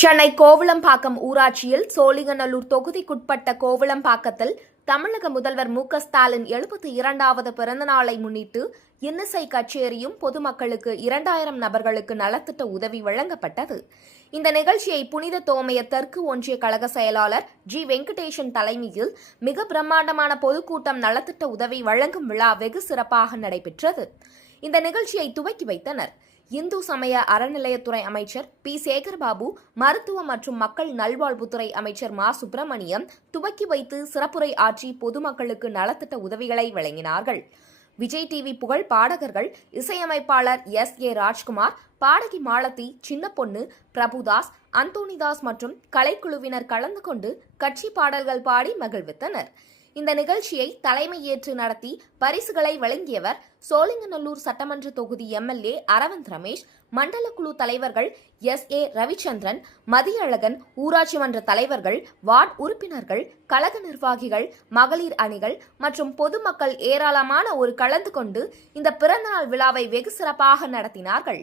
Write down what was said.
சென்னை கோவளம்பாக்கம் ஊராட்சியில் சோழிங்கநல்லூர் தொகுதிக்குட்பட்ட கோவளம்பாக்கத்தில் தமிழக முதல்வர் மு.க.ஸ்டாலின் 72வது பிறந்தநாளை முன்னிட்டு இன்னிசை கச்சேரியும் பொதுமக்களுக்கு 2000 நபர்களுக்கு நலத்திட்ட உதவி வழங்கப்பட்டது. இந்த நிகழ்ச்சியை புனித தோமையர் தெற்கு ஒன்றிய கழக செயலாளர் ஜி. வெங்கடேசன் தலைமையில் மிக பிரம்மாண்டமான பொதுக்கூட்டம் நலத்திட்ட உதவி வழங்கும் விழா வெகு சிறப்பாக நடைபெற்றது. இந்த நிகழ்ச்சியை துவக்கி வைத்தனர். இந்து சமய அறநிலையத்துறை அமைச்சர் பி. சேகர்பாபு, மருத்துவ மற்றும் மக்கள் நல்வாழ்வுத்துறை அமைச்சர் மா. சுப்பிரமணியம் துவக்கி வைத்து சிறப்புரை ஆற்றி பொதுமக்களுக்கு நலத்திட்ட உதவிகளை வழங்கினார்கள். விஜய் டிவி புகழ் பாடகர்கள், இசையமைப்பாளர் எஸ்.ஏ. ராஜ்குமார், பாடகி மாலதி, சின்னப்பொண்ணு, பிரபுதாஸ், அந்தோணிதாஸ் மற்றும் கலைக்குழுவினர் கலந்து கொண்டு கட்சி பாடல்கள் பாடி மகிழ்வித்தனர். இந்த நிகழ்ச்சியை தலைமையேற்று நடத்தி பரிசுகளை வழங்கியவர் சோழிங்கநல்லூர் சட்டமன்ற தொகுதி எம்எல்ஏ அரவிந்த் ரமேஷ், மண்டல குழு தலைவர்கள் எஸ்.ஏ. ரவிச்சந்திரன், மதியழகன், ஊராட்சி மன்ற தலைவர்கள், வார்டு உறுப்பினர்கள், கழக நிர்வாகிகள், மகளிர் அணிகள் மற்றும் பொதுமக்கள் ஏராளமான கலந்து கொண்டு இந்த பிறந்தநாள் விழாவை வெகு சிறப்பாக நடத்தினார்கள்.